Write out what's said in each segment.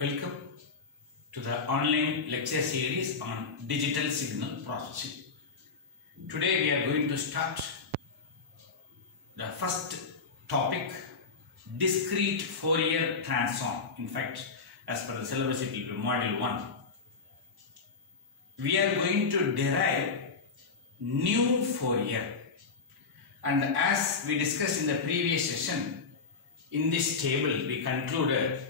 Welcome to the online lecture series on digital signal processing. Today we are going to start the first topic, discrete Fourier transform. In fact, as per the syllabus it will be module 1. We are going to derive new Fourier, and as we discussed in the previous session, in this table we concluded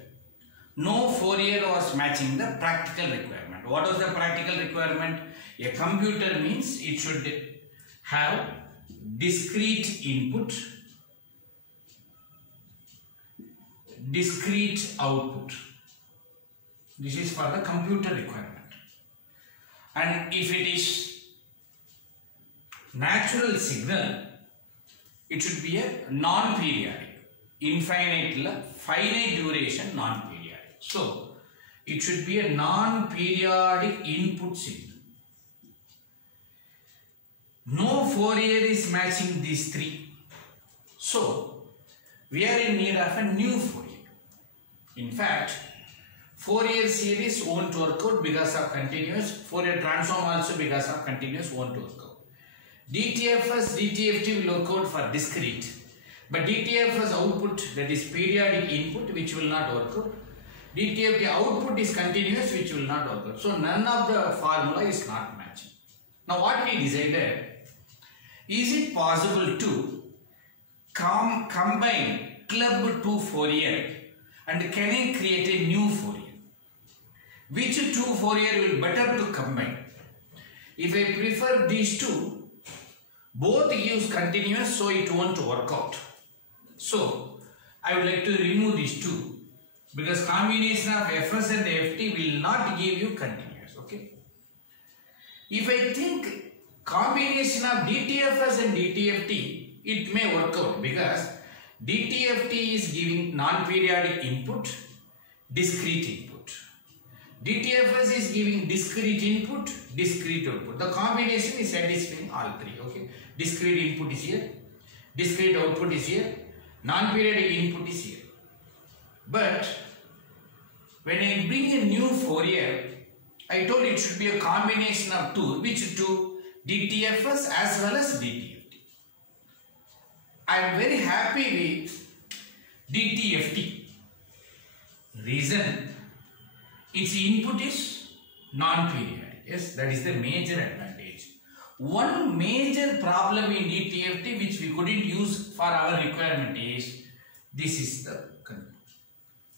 no Fourier was matching the practical requirement. What was the practical requirement? A computer means it should have discrete input, discrete output. This is for the computer requirement. And if it is natural signal, it should be a non-periodic, infinite, finite duration non-periodic. So, it should be a non-periodic input signal. No Fourier is matching these three. So, we are in need of a new Fourier. In fact, Fourier series won't work out because of continuous. Fourier transform also because of continuous won't work out. DTFS, DTFT will work out for discrete. But DTFS output, that is periodic input, which will not work out. DTFT output is continuous, which will not work out. So none of the formula is not matching. Now what we decided, is it possible to combine club 2 Fourier and can I create a new Fourier? Which two Fourier will better to combine? If I prefer these two, both gives continuous, so it won't work out. So I would like to remove these two, because combination of Fs and Ft will not give you continuous. Okay. If I think combination of DTFS and DTFT, it may work out because DTFT is giving non-periodic input, discrete input. DTFS is giving discrete input, discrete output. The combination is satisfying all three. Okay. Discrete input is here, discrete output is here, non-periodic input is here. But when I bring a new Fourier, I told it should be a combination of two. Which two? DTFS as well as DTFT. I am very happy with DTFT. Reason, its input is non-periodic. Yes, that is the major advantage. One major problem in DTFT which we couldn't use for our requirement is, this is the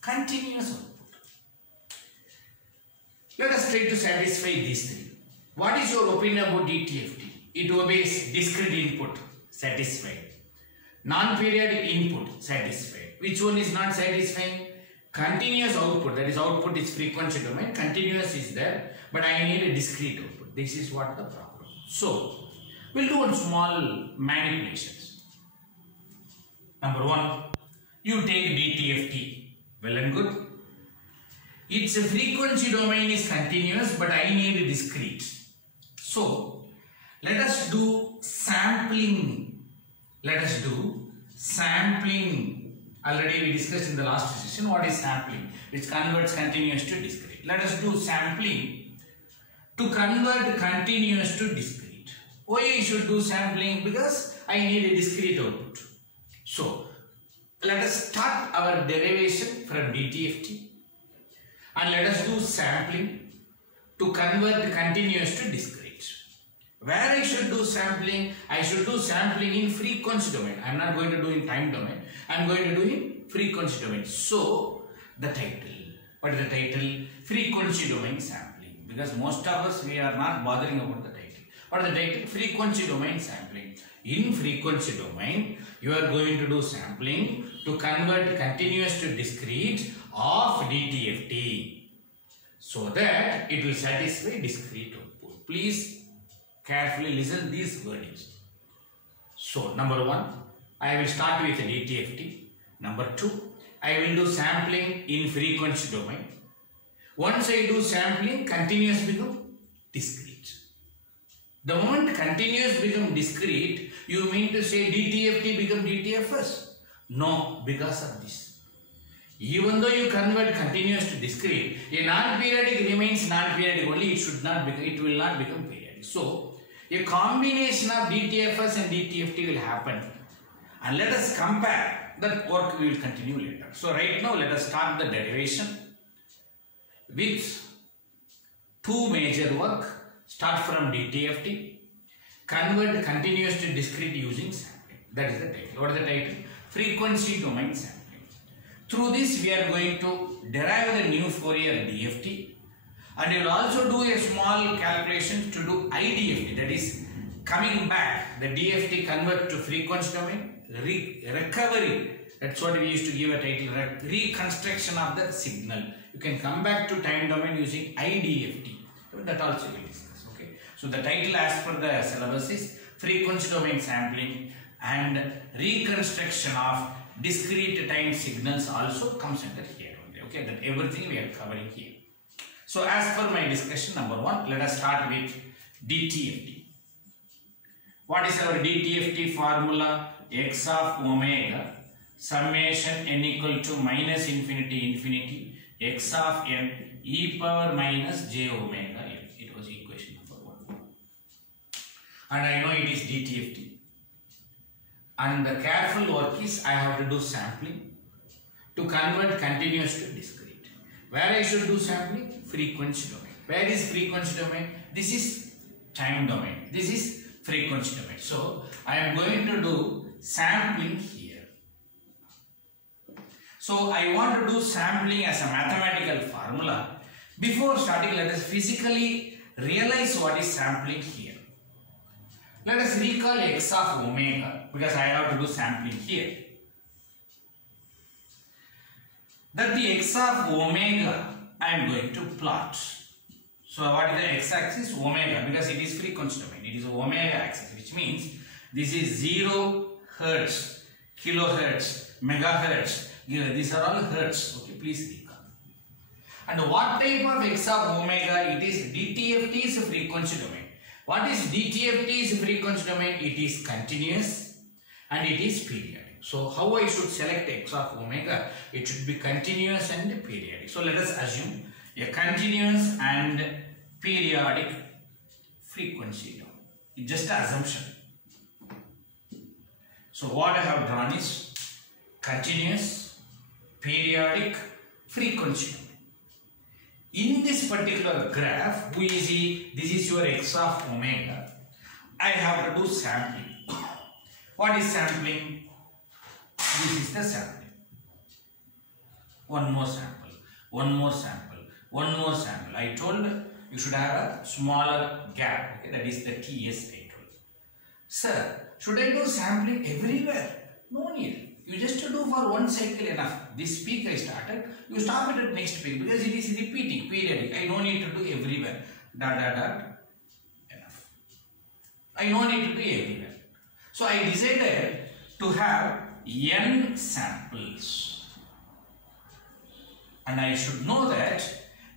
continuous output. Let us try to satisfy these three. What is your opinion about DTFT? It obeys discrete input, satisfied. Non-periodic input, satisfied. Which one is not satisfying? Continuous output, that is output is frequency domain, continuous is there, but I need a discrete output. This is what the problem. So, we'll do one small manipulations. Number one, you take DTFT. Well and good. Its frequency domain is continuous, but I need a discrete. So, let us do sampling. Let us do sampling. Already we discussed in the last session what is sampling, which converts continuous to discrete. Let us do sampling to convert continuous to discrete. Why I should do sampling? Because I need a discrete output. So, let us start our derivation from DTFT and let us do sampling to convert continuous to discrete. Where I should do sampling? I should do sampling in frequency domain. I am not going to do in time domain. I am going to do in frequency domain. So, the title. What is the title? Frequency domain sampling. Because most of us, we are not bothering about the title. What is the title? Frequency domain sampling. In frequency domain, you are going to do sampling to convert continuous to discrete of DTFT, so that it will satisfy discrete output. Please carefully listen these wordings. So, number one, I will start with DTFT. Number two, I will do sampling in frequency domain. Once I do sampling, continuous become discrete. The moment continuous become discrete, you mean to say DTFT become DTFS? No, because of this. Even though you convert continuous to discrete, a non-periodic remains non-periodic only. It will not become periodic. So, a combination of DTFS and DTFT will happen. And let us compare. That work we will continue later. So, right now let us start the derivation with two major work. Start from DTFT. Convert continuous to discrete using sampling. That is the title. What is the title? Frequency domain sampling. Through this we are going to derive the new Fourier DFT, and you will also do a small calculation to do IDFT, that is coming back the DFT convert to frequency domain, recovery, that's what we used to give a title, reconstruction of the signal. You can come back to time domain using IDFT, that also we discuss. Okay, so the title as per the syllabus is frequency domain sampling, and reconstruction of discrete time signals also comes under here only. Okay, that everything we are covering here. So as per my discussion, number one, let us start with DTFT. What is our DTFT formula? X of omega summation n equal to minus infinity infinity x of n e power minus j omega n. It was equation number 1. And I know it is DTFT. And the careful work is I have to do sampling to convert continuous to discrete. Where I should do sampling? Frequency domain. Where is frequency domain? This is time domain. This is frequency domain. So I am going to do sampling here. So I want to do sampling as a mathematical formula. Before starting, let us physically realize what is sampling here. Let us recall x of omega, because I have to do sampling here. That the x of omega I am going to plot. So what is the x-axis? Omega, because it is frequency domain. It is omega axis, which means this is 0 hertz, kilohertz, megahertz. These are all hertz. Okay, please recall. And what type of x of omega? It is DTFT is frequency domain. What is DTFT's frequency domain? It is continuous and it is periodic. So how I should select x of omega? It should be continuous and periodic. So let us assume a continuous and periodic frequency domain. It's just an assumption. So what I have drawn is continuous, periodic, frequency domain. In this particular graph, this is your x of omega. I have to do sampling. What is sampling? This is the sampling. One more sample, one more sample, one more sample. I told you should have a smaller gap. Okay? That is the TS I told. Sir, should I do sampling everywhere? No need. You just do for one cycle enough. This peak I started, you stop it at next peak because it is repeating, periodic. I don't need to do everywhere. Enough. I don't need to do everywhere. So I decided to have n samples. And I should know that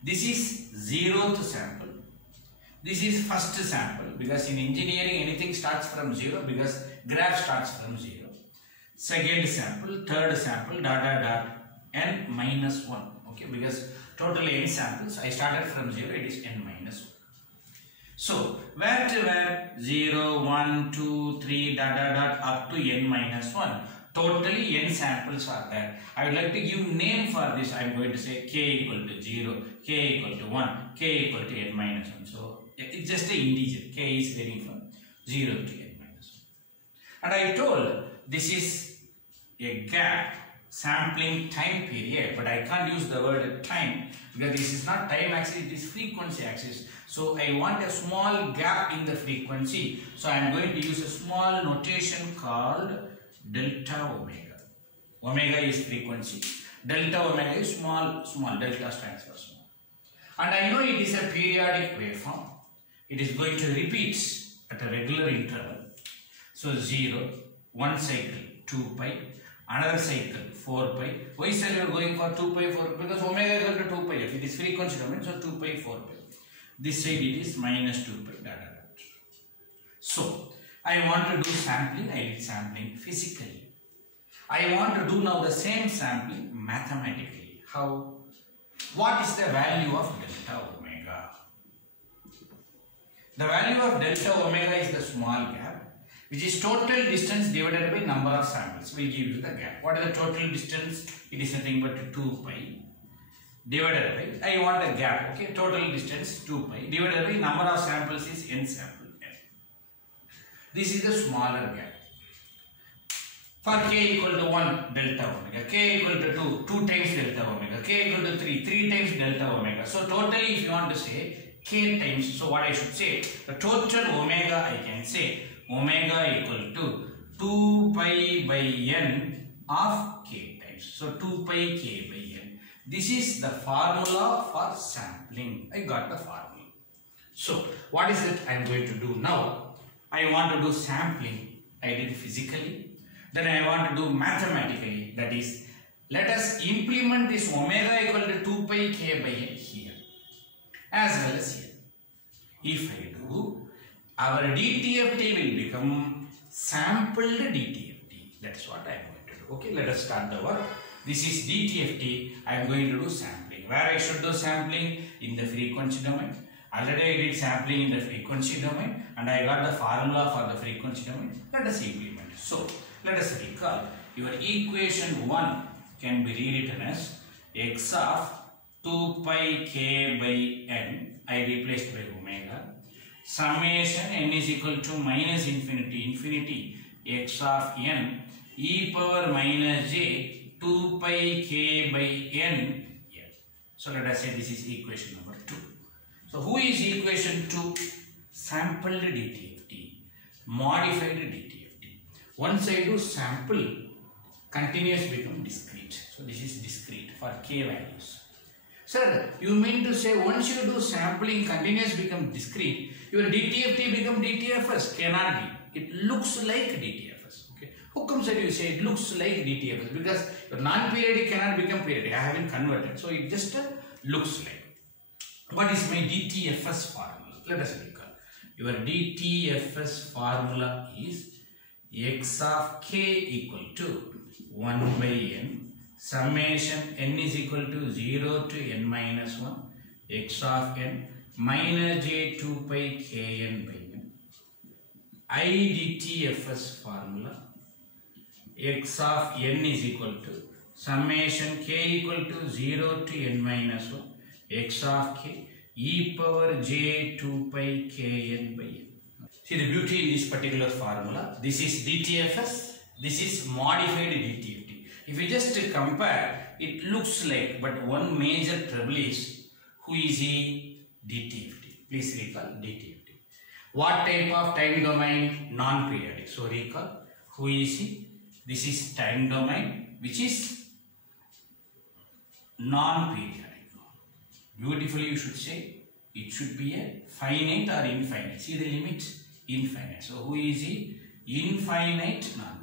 this is 0th sample. This is first sample, because in engineering anything starts from 0 because graph starts from 0. Second sample, third sample, n minus 1. Okay, because total n samples, I started from 0, it is n minus 1. So, where to where? 0, 1, 2, 3, up to n minus 1. Totally n samples are there. I would like to give name for this. I am going to say k equal to 0, k equal to 1, k equal to n minus 1. So, it's just an integer. K is varying from 0 to n minus 1. And I told this is a gap sampling time period, but I can't use the word time because this is not time axis, it is frequency axis. So I want a small gap in the frequency. So I am going to use a small notation called delta omega. Omega is frequency. Delta omega is small, delta stands for small. And I know it is a periodic waveform. It is going to repeat at a regular interval. So 0, one cycle 2 pi, another cycle 4 pi. Why sir you are going for 2 pi 4? Because omega is equal to 2 pi. If it is frequency domain, so 2 pi 4 pi. This side it is minus 2 pi. So I want to do sampling. I did sampling physically. I want to do now the same sampling mathematically. How? What is the value of delta omega? The value of delta omega is the small gap, which is total distance divided by number of samples. We give you the gap. What is the total distance? It is nothing but 2 pi divided by, I want a gap, okay, total distance 2 pi divided by number of samples is n sample n. This is the smaller gap. For k equal to 1 delta omega, k equal to 2 times delta omega, k equal to 3 times delta omega. So totally if you want to say k times, so what I should say, the total omega I can say omega equal to 2 pi by n of k times. So 2 pi k by n. This is the formula for sampling. I got the formula. So what is it I am going to do now? I want to do sampling. I did physically. Then I want to do mathematically. That is, let us implement this omega equal to 2 pi k by n here as well as here. If I do, our DTFT will become sampled DTFT. That's what I am going to do. Okay, let us start the work. This is DTFT. I am going to do sampling. Where I should do sampling? In the frequency domain. Already I did sampling in the frequency domain and I got the formula for the frequency domain. Let us implement it. So, let us recall your equation 1 can be rewritten as x of 2 pi k by n. I replaced by omega. Summation n is equal to minus infinity x of n e power minus j 2 pi k by n. So let us say this is equation number 2. So who is equation 2? Sampled DTFT, modified DTFT. Once I do sample, continuous become discrete. So this is discrete for k values. Sir, you mean to say once you do sampling, continuous become discrete, your DTFT become DTFS? Cannot be. It looks like DTFS. Okay. How come sir you say it looks like DTFS? Because your non-periodic cannot become periodic. I haven't converted. So it just looks like. What is my DTFS formula? Let us recall. Your DTFS formula is x of k equal to 1 by n summation n is equal to 0 to n minus 1 x of n minus j 2 pi k n by n. IDTFS formula x of n is equal to summation k equal to 0 to n minus 1 x of k e power j 2 pi k n by n. See the beauty in this particular formula. This is DTFS. This is modified DTFT. If we just compare, it looks like, but one major trouble is, who is a DTFT? Please recall DTFT. What type of time domain? Non-periodic. So recall, who is he? This is time domain, which is non-periodic. Beautifully you should say, it should be a finite or infinite. See the limit? Infinite. So who is he? Infinite non-periodic.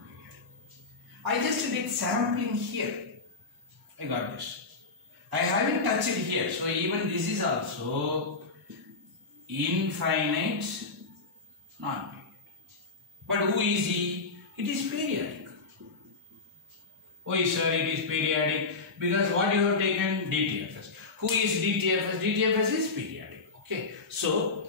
I just did sampling here. I got this. I haven't touched it here. So even this is also infinite non-periodic. But who is he? It is periodic. Why sir it is periodic? Because what you have taken? DTFS. Who is DTFS? DTFS is periodic. Okay. So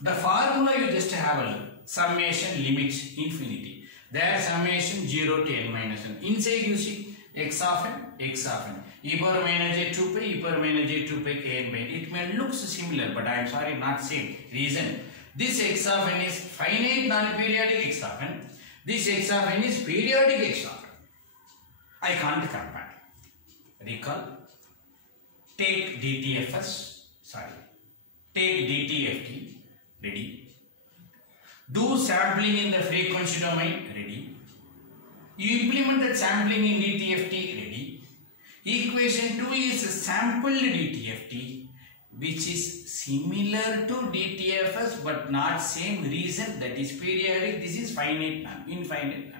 the formula you just have a look. Summation limit infinity. There summation 0 to n minus 1. Inside you see x of n, e power minus j 2 pi, e power minus j 2 pi k n by n. It may look similar, but I am sorry, not same. Reason, this x of n is finite non-periodic x of n. This x of n is periodic x of n. I can't compare. Recall, take DTFS, take DTFT, ready. Do sampling in the frequency domain, ready. You implement that sampling in DTFT, ready. Equation 2 is sampled DTFT, which is similar to DTFS but not same. Reason, that is periodic, this is finite, infinite.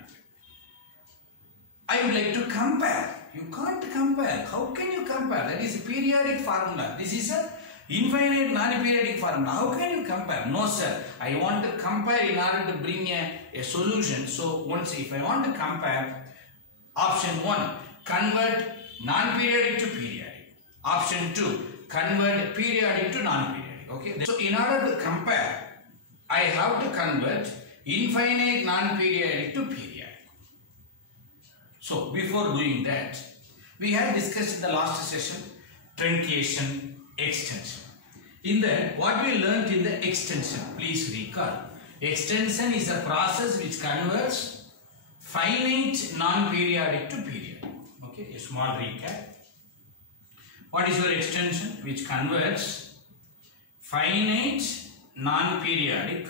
I would like to compare. You can't compare. How can you compare? That is a periodic formula. This is a infinite non-periodic formula. How can you compare? No sir. I want to compare in order to bring a solution. So once if I want to compare, Option 1, convert non-periodic to periodic. Option 2, convert periodic to non-periodic. Okay. So in order to compare, I have to convert infinite non-periodic to periodic. So before doing that, we had discussed in the last session truncation, extension. In that, what we learnt in the extension, please recall. Extension is a process which converts finite non-periodic to periodic. Okay, a small recap. What is your extension? Which converts finite non-periodic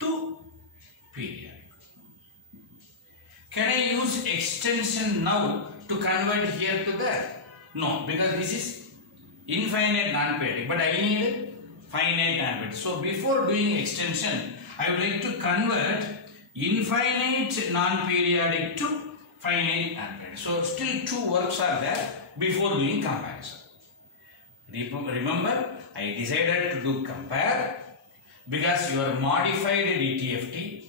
to periodic. Can I use extension now to convert here to there? No, because this is infinite non-periodic, but I need finite non-periodic. So before doing extension, I would like to convert infinite non-periodic to finite non-periodic. So still two works are there before doing comparison. Remember, I decided to do compare because your modified DTFT,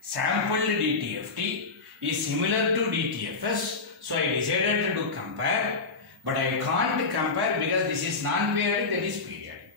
sampled DTFT is similar to DTFS. So I decided to do compare, but I can't compare because this is non-periodic, that is periodic.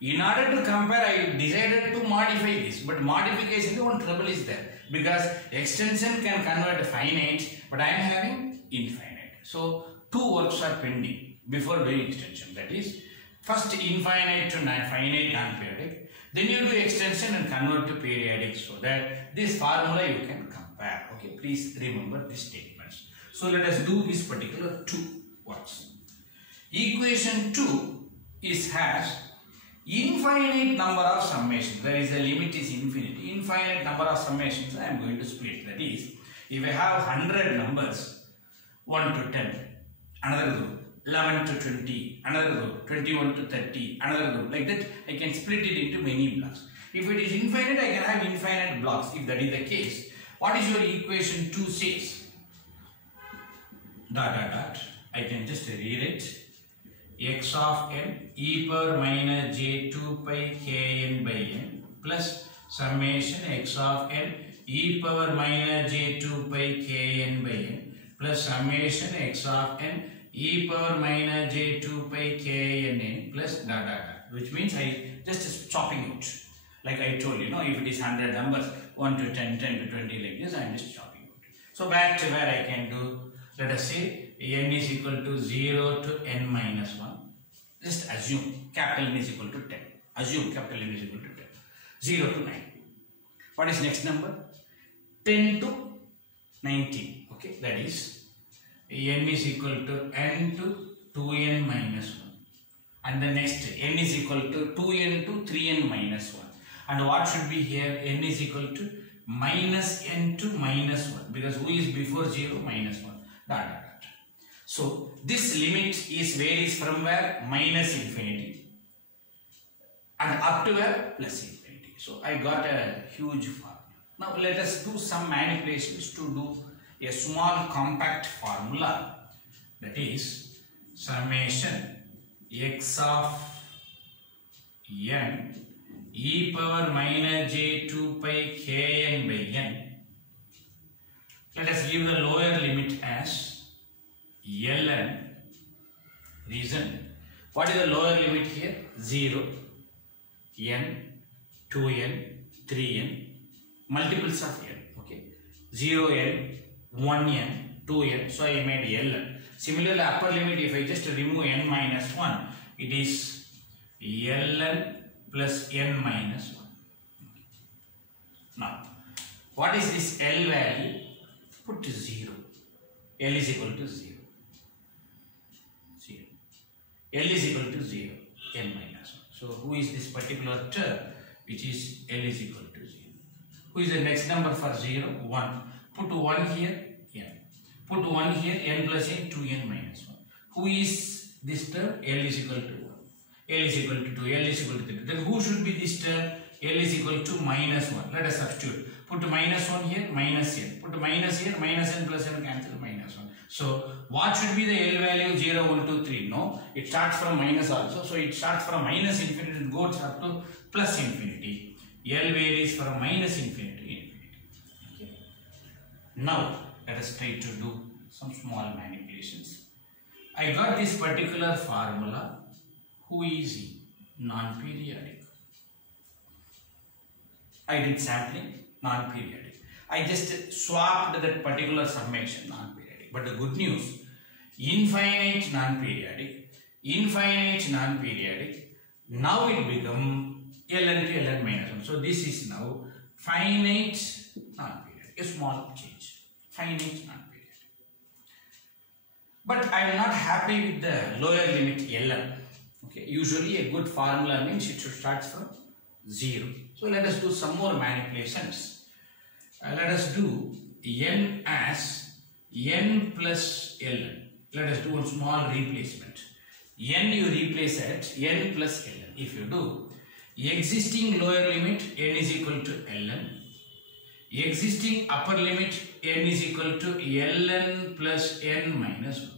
In order to compare, I decided to modify this, but modification, the one trouble is there because extension can convert finite, but I am having infinite. So two works are pending before doing extension. That is, first infinite to finite non-periodic, then you do extension and convert to periodic, so that this formula you can compare. Okay, please remember these statements. So let us do this particular two works. Equation 2 has infinite number of summations. There is a limit is infinity. Infinite number of summations I am going to split. That is, if I have 100 numbers, 1 to 10, another group, 11 to 20, another group, 21 to 30, another group. Like that, I can split it into many blocks. If it is infinite, I can have infinite blocks. If that is the case, what is your equation 2 says? Dot dot dot. I can just rewrite x of n e power minus j 2 pi kn by n plus summation x of n e power minus j 2 pi kn by n plus summation x of n e power minus j 2 pi kn plus dot dot dot, which means I just chopping out. Like I told you, if it is 100 numbers, 1 to 10, 10 to 20 like this, I am just chopping out. So back to where I can do, let us say n is equal to 0 to n minus 1. Just assume capital N is equal to 10. Assume capital N is equal to 10. 0 to 9. What is next number? 10 to 19. Okay, that is n is equal to n to 2n minus 1. And the next n is equal to 2n to 3n minus 1. And what should be here? N is equal to minus n to minus 1. Because who is before 0? Minus 1. Dot, dot, dot. So this limit is varies from where? Minus infinity and up to where? Plus infinity. So I got a huge formula. Now let us do some manipulations to do a small compact formula, that is summation x of n e power minus j 2 pi kn by n. Let us give the lower limit as ln. Reason, what is the lower limit here? 0, n, 2n, 3n, multiples of n. Okay, 0n, 1n, 2n. So I made ln. Similarly, upper limit, if I just remove n minus 1, it is ln plus n minus 1. Now, what is this L value? Put 0. L is equal to 0. L is equal to 0, n minus 1. So who is this particular term which is L is equal to 0? Who is the next number for 0? 1. Put 1 here, n. Put 1 here, n plus n, 2n minus 1. Who is this term? L is equal to 1. L is equal to 2, L is equal to 3. Then who should be this term? L is equal to minus 1. Let us substitute. Put minus 1 here, minus n. Put minus here, minus n plus n cancel minus 1. So what should be the L value? 0, 1, 2, 3. No, it starts from minus also. So it starts from minus infinity and goes up to plus infinity. L varies from minus infinity to infinity. Okay. Now let us try to do some small manipulations. I got this particular formula. Who is non-periodic? I did sampling, non-periodic. I just swapped that particular summation, non-periodic. But the good news, infinite non-periodic, now it become ln to ln minus 1. So this is now finite non-periodic, a small change, finite non-periodic. But I am not happy with the lower limit ln. Okay, usually a good formula means it should start from 0. So let us do some more manipulations. Let us do n as n plus ln. Let us do one small replacement. N you replace at n plus ln. If you do, existing lower limit n is equal to ln. Existing upper limit n is equal to ln plus n minus 1.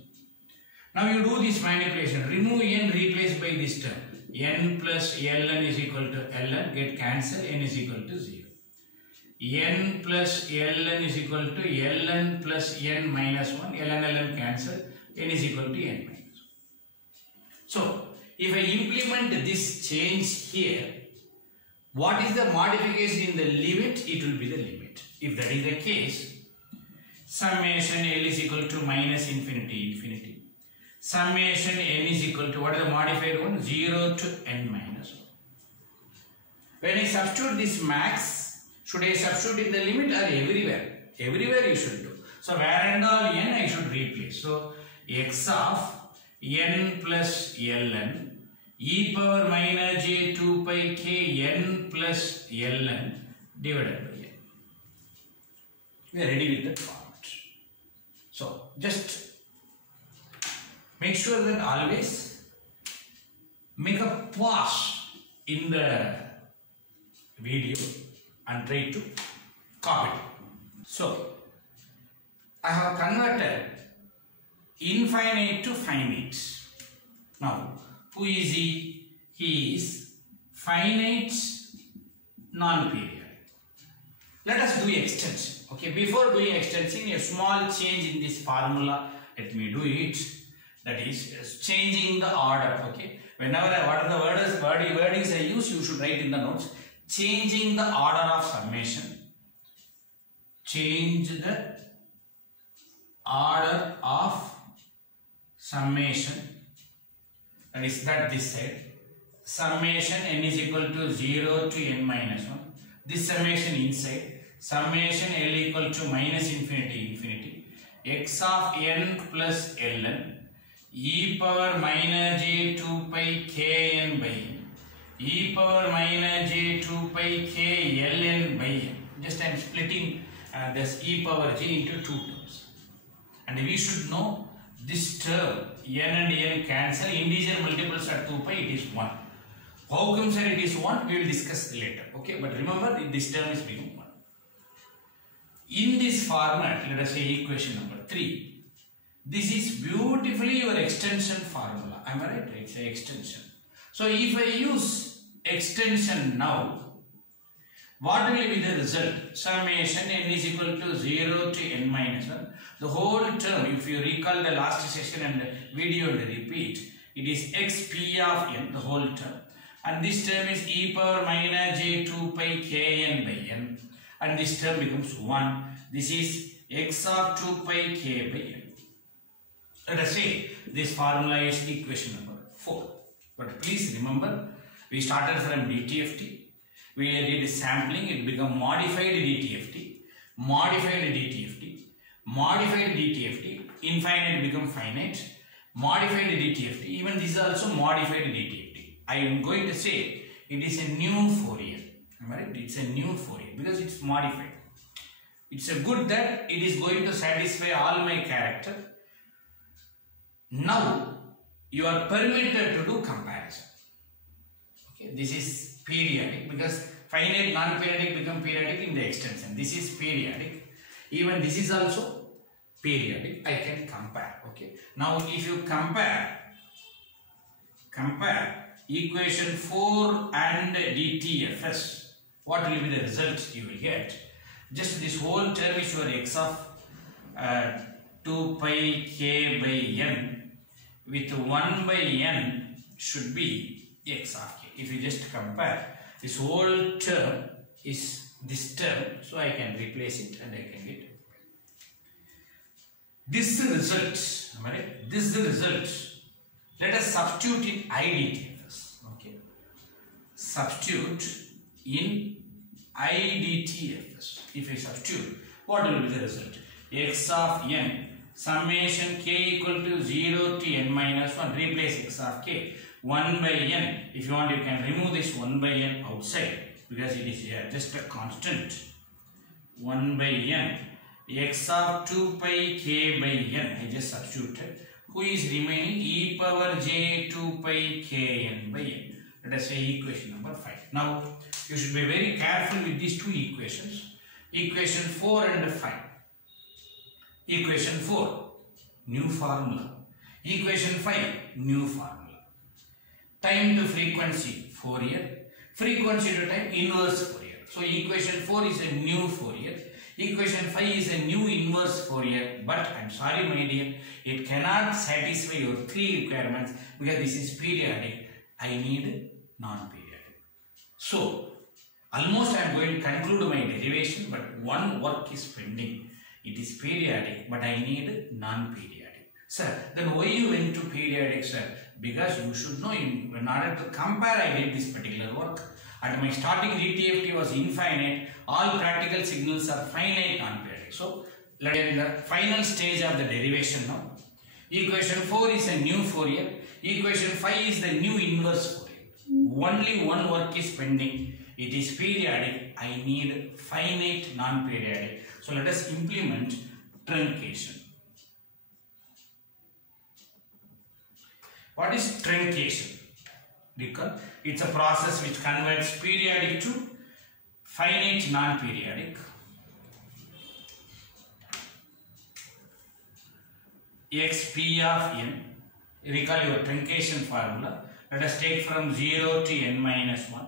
Now you do this manipulation. Remove n, replace by this term. N plus ln is equal to ln. Get cancel. N is equal to 0. N plus ln is equal to ln plus n minus 1. Ln cancel. N is equal to n minus 1. So, if I implement this change here, what is the modification in the limit? It will be the limit. If that is the case, summation L is equal to minus infinity. Summation n is equal to, what is the modified one? 0 to n minus 1. When I substitute this max, should I substitute in the limit or everywhere? Everywhere you should do. So where and all n I should replace. So x of n plus ln e power minus j 2 pi k n plus ln divided by n. We are ready with that format. So just make sure that always make a pause in the video and try to copy it. So I have converted infinite to finite. Now who is he? He is finite non-periodic. Let us do extension. Okay, before doing extension, a small change in this formula, let me do it. That is changing the order. Okay, whenever what are the wordings I use, you should write in the notes. Changing the order of summation. Change the order of summation. That is that this side. Summation n is equal to 0 to n minus 1. This summation inside. Summation L equal to minus infinity. X of n plus ln e power minus j 2 pi kn by n, e power minus j 2 pi k ln by n. Just I am splitting this e power j into two terms. And we should know this term n and n cancel. Integer multiples are 2 pi, it is 1. How come sir it is 1? We will discuss later. Okay, but remember this term is being 1. In this format, let us say equation number 3. This is beautifully your extension formula. Am I right? It's an extension. So if I use extension now, what will be the result? Summation n is equal to 0 to n minus 1. The whole term, if you recall the last session and video and repeat, it is xp of n, the whole term. And this term is e power minus j 2 pi kn by n. And this term becomes 1. This is x of 2 pi k by n. Let us say this formula is equation number 4. But please remember, we started from DTFT. We did sampling, it became modified DTFT. Infinite become finite. Modified DTFT. Even this is also modified DTFT. I am going to say it is a new Fourier. Am I right? It's a new Fourier because it's modified. It's a good that it is going to satisfy all my character. Now you are permitted to do comparison. Okay, this is periodic because finite non-periodic become periodic in the extension. This is periodic. Even this is also periodic. I can compare. Okay. Now if you compare equation 4 and DTFS, what will be the result you will get? Just this whole term is your x of 2 pi k by n with 1 by n should be x of k. If you just compare, this whole term is this term, so I can replace it and I can get this result. This is the result. Let us substitute in IDTFS. Okay. Substitute in IDTFS. If I substitute, what will be the result? X of n summation k equal to 0 to n minus 1. Replace x of k 1 by n. If you want, you can remove this 1 by n outside because it is here just a constant. 1 by n. X of 2 pi k by n. I just substituted. Who is remaining? E power j 2 pi k n by n. Let us say equation number 5. Now you should be very careful with these two equations. Equation 4 and 5. Equation 4, new formula. Equation 5, new formula. Time to frequency, Fourier. Frequency to time, inverse Fourier. So equation 4 is a new Fourier. Equation 5 is a new inverse Fourier. But I am sorry my dear, it cannot satisfy your three requirements because this is periodic. I need non-periodic. So almost I am going to conclude my derivation, but one work is pending. It is periodic, but I need non-periodic. Sir, then why you went to periodic, sir? Because you should know, in order to compare, I did this particular work. At my starting DTFT was infinite. All practical signals are finite non-periodic. So, let us in the final stage of the derivation now. Equation 4 is a new Fourier. Equation 5 is the new inverse Fourier. Only one work is pending. It is periodic. I need finite non-periodic. So let us implement truncation. What is truncation? Because it's a process which converts periodic to finite non-periodic. Xp of n. Recall your truncation formula. Let us take from 0 to n minus 1.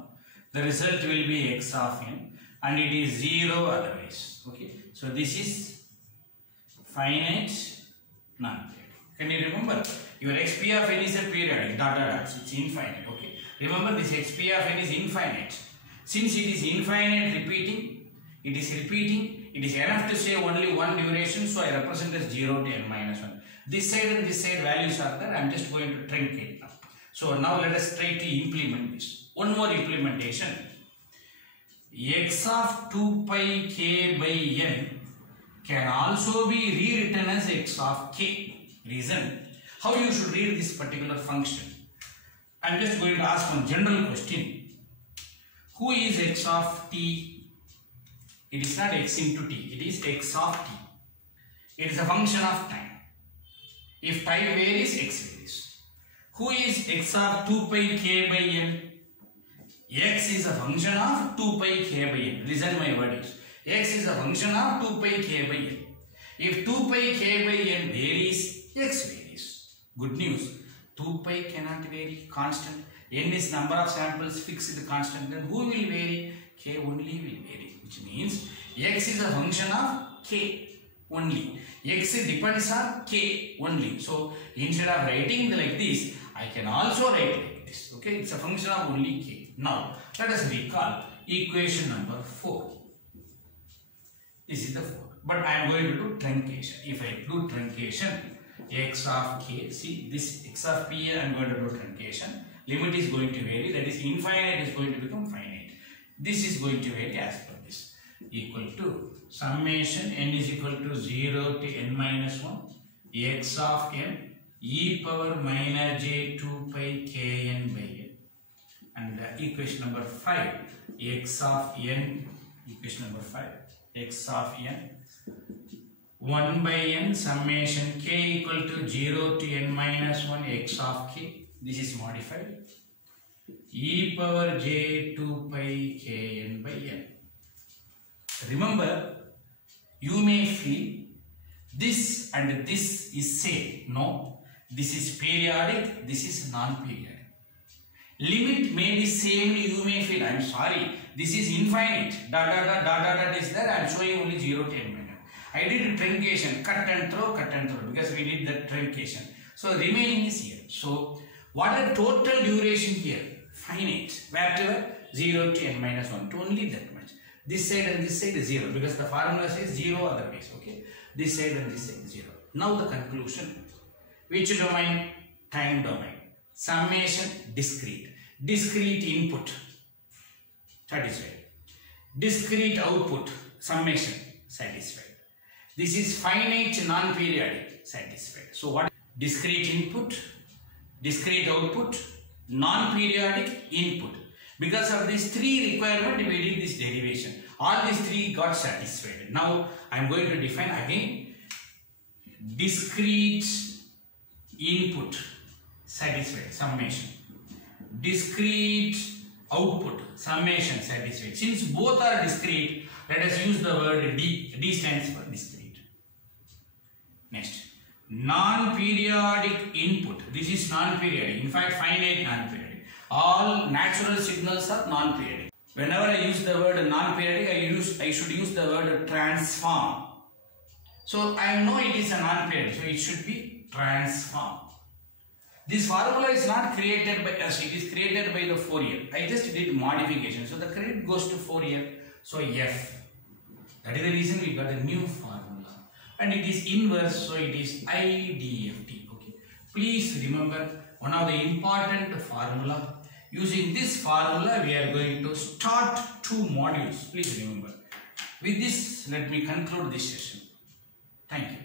The result will be x of n and it is 0 otherwise. Okay. So this is finite non-periodic. Can you remember? Your xp of n is a periodic, dot dot dot. It's infinite. Okay. Remember this xp of n is infinite. Since it is infinite repeating, it is enough to say only one duration. So I represent as 0 to n minus 1. This side and this side values are there. I am just going to truncate now. So now let us try to implement this. One more implementation. X of 2 pi k by n can also be rewritten as x of k. Reason, how you should read this particular function? I am just going to ask one general question. Who is x of t? It is not x into t, it is x of t. It is a function of time. If time varies, x varies. Who is x of 2 pi k by n? X is a function of 2 pi k by n. Listen my words. X is a function of 2 pi k by n. If 2 pi k by n varies, x varies. Good news. 2 pi cannot vary, constant. N is number of samples, fixed constant. Then who will vary? K only will vary. Which means x is a function of k only. X depends on k only. So instead of writing like this, I can also write like this. Okay, it's a function of only k. Now, let us recall equation number 4. This is the 4. But I am going to do truncation. If I do truncation, x of k, see this x of p, I am going to do truncation. Limit is going to vary, that is infinite is going to become finite. This is going to vary as per this. Equal to summation n is equal to 0 to n minus 1 x of n e power minus j 2 pi k n by n. And equation number 5, x of n, equation number 5, x of n 1 by n summation k equal to 0 to n minus 1 x of k. This is modified. E power j 2 pi k n by n. Remember, you may feel this and this is same. No, this is periodic, this is non-periodic. Limit may be same, you may feel, I am sorry, this is infinite, dot dot dot dot dot dot is there, I am showing only 0 to n minus. I did truncation, cut and throw, because we did the truncation. So remaining is here. So what are total duration here? Finite. Wherever 0 to n minus 1, to only that much. This side and this side is 0 because the formula says 0 otherwise. Okay. This side and this side is 0. Now the conclusion. Which domain? Time domain. Summation, discrete. Discrete input, satisfied. Discrete output, summation, satisfied. This is finite non-periodic, satisfied. So what? Discrete input, discrete output, non-periodic input. Because of these three requirements, we did this derivation. All these three got satisfied. Now I am going to define again discrete input, satisfied, summation. Discrete output, summation, satisfied. Since both are discrete, let us use the word D. D stands for discrete. Next, non-periodic input. This is non-periodic. In fact, finite non-periodic. All natural signals are non-periodic. Whenever I use the word non-periodic, I should use the word transform. So I know it is a non-periodic, so it should be transform. This formula is not created by us, it is created by the Fourier. I just did modification. So the credit goes to Fourier. So F. That is the reason we got a new formula. And it is inverse, so it is IDFT. Okay. Please remember one of the important formula. Using this formula, we are going to start 2 modules. Please remember. With this, let me conclude this session. Thank you.